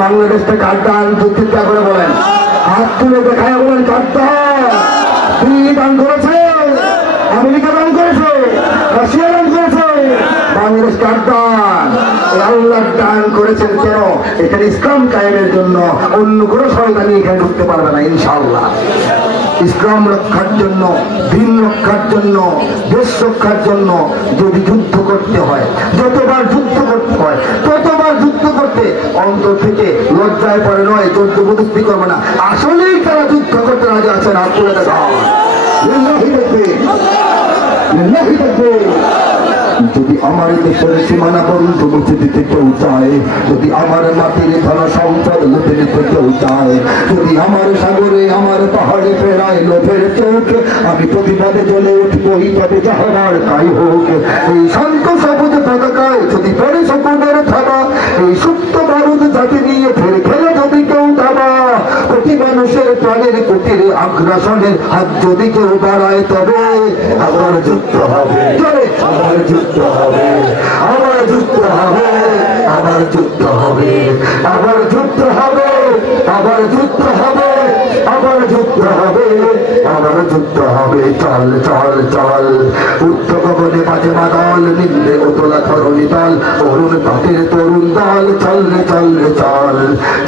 বাংলাদেশটা কার দান যুক্তিটা করে বলেন, হাত তুলে দেখায় বলেন কার দান। দিল্লি দান করেছে, আমেরিকা দান করেছে, রাশিয়া দান করেছে, বাংলাদেশ কার দান? আল্লাহ দান করেছেন। কেন? এখানে ইসলাম কায়েমের জন্য। অন্য কোনো শয়তানি এখানে ঢুকতে পারবে না ইনশাআল্লাহ। ইসলাম রক্ষার জন্য, দিন রক্ষার জন্য, দেশ রক্ষার জন্য যদি যুদ্ধ করতে হয়, যতবার যুদ্ধ করতে হয় ততবার যুদ্ধ করতে অন্তর থেকে লজ্জায় পড়ে নয়, যুদ্ধ প্রতিষ্ঠি করবে না। আসলেই তারা যুদ্ধ করতে রাজি আছেন। আর করে দেখা যদি আমার দেশের সীমানা বন্ধ মুছে দিতে কেউ চায়, যদি আমার মাটির ধন সম্পদ লুটে দিতে কেউ চায়, যদি আমার সাগরে আমার পাহাড়ে ফেরায় লোভের চোখ, আমি প্রতিবাদে জ্বলে উঠবই তবে যা হবার তাই হোক। এই শান্ত সবুজ পতাকায় যদি পড়ে শকুনের থাবা, এই সুপ্ত বারুদ জাতি নিয়ে ফের খেলে যদি কেউ দাবা, কোটি মানুষের প্রাণের কুটির আগ্রাসনের হাত যদি কেউ বাড়ায় তবে আবার যুদ্ধ হবে, আবার যুদ্ধ হবে, আবার যুদ্ধ হবে, আবার যুদ্ধ হবে, আবার যুদ্ধ হবে, আবার যুদ্ধ হবে, আবার যুদ্ধ হবে, আবার যুদ্ধ হবে। চল চল চল উত্তর গগনে বাজে মাদল, নিম্নে উতলা ধরণী দল, অরুণ পাতের তরুণ দল, চল রে চল রে চল।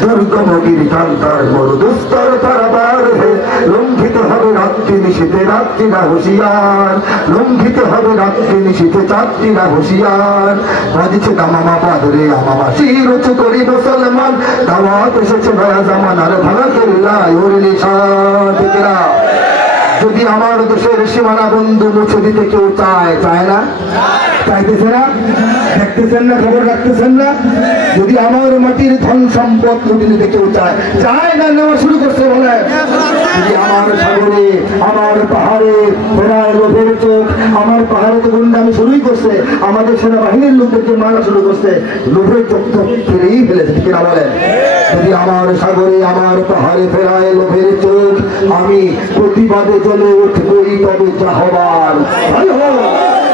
দুর্গম গিরিকান্তার মরু দুস্তর পারাবার হে, লঙ্ঘিত হবে রাত্রি নিশীতে রাত্রিরা হুঁশিয়ার, লঙ্ঘিত হবে রাত্রি নিশীতে যাত্রীরা হুঁশিয়ার। বাজিছে দামামা বাদরে আমামা শির উঁচু করি মুসলমান, দাওয়াত এসেছে নয়া জামানার ভাঙা কেল্লা ওর নিশান। ঠিকেরা? যদি আমার দেশের সীমানা বন্ধু মুছে দিতে কেউ চায়, চায় না? চাইতেছে না? দেখতেছেন না? খবর রাখতেছেন না? যদি আমার মাটির ধন সম্পদ লুটে নিতে কেউ চায়, চায় না? নেওয়া শুরু করছে বলে। যদি আমার সাগরে আমার পাহাড়ে ফেরায় লোভের চোখ, আমার পাহাড়ে তো গুন্ডামি শুরুই করছে, আমাদের সেনাবাহিনীর লোকদেরকে মারা শুরু করছে, লোভের চোখ তো ফেরেই ফেলেছে। কিনা বলেন? যদি আমার সাগরে আমার পাহাড়ে ফেরায় লোভের চোখ, আমি প্রতিবাদে জ্বলে উঠবই তবে যা হবার ভাই হোক।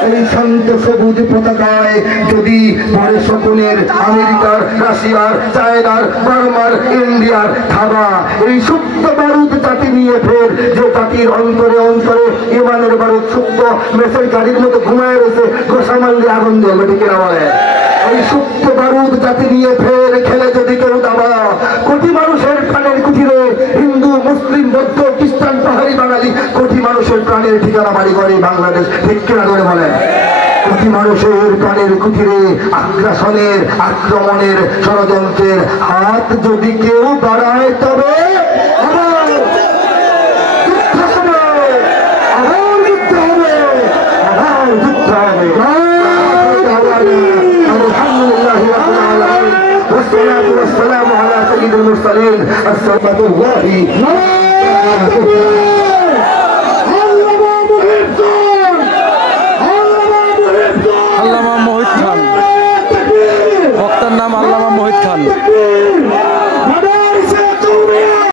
এই শান্ত সবুজ পতাকায় যদি পরে শকুনের আমেরিকার, রাশিয়ার, চায়নার, বার্মার, ইন্ডিয়ার থাবা, এই সুপ্ত বারুদ জাতি নিয়ে ফের যে জাতির অন্তরে অন্তরে ইমানের বারুদ সুপ্ত মেসের গাড়ির মতো ঘুমায় রয়েছে, গোসা মারলে আগুন জ্বলবে। ঠিক না বলে? এই সুপ্ত বারুদ জাতি নিয়ে ফের খেলে যদি কেউ দাবা, কোটি মানুষের প্রাণের কুঠিরে, হিন্দু মুসলিম বৌদ্ধ খ্রিস্টান পাহাড়ি বাঙালি কোটি মানুষের প্রাণের ঠিকানা বাড়ি করে বাংলাদেশ। ঠিক কিনা করে বলেন? কোটি মানুষের প্রাণের কুঠিরে আগ্রাসনের, আক্রমণের, ষড়যন্ত্রের হাত যদি কেউ বাড়ায় তবে আবার যুদ্ধ হবে, আবার যুদ্ধ হবে, আবার যুদ্ধ হবে। আলহামদুলিল্লাহি রাব্বিল আলামিন, ওয়াসসালাতু ওয়াসসালামু আলা সাইয়্যিদিল মুরসালিন। আসসালামু আলাইকুম। আল্লামা মোহিত খান, বক্তার নাম আল্লামা মোহিত খান।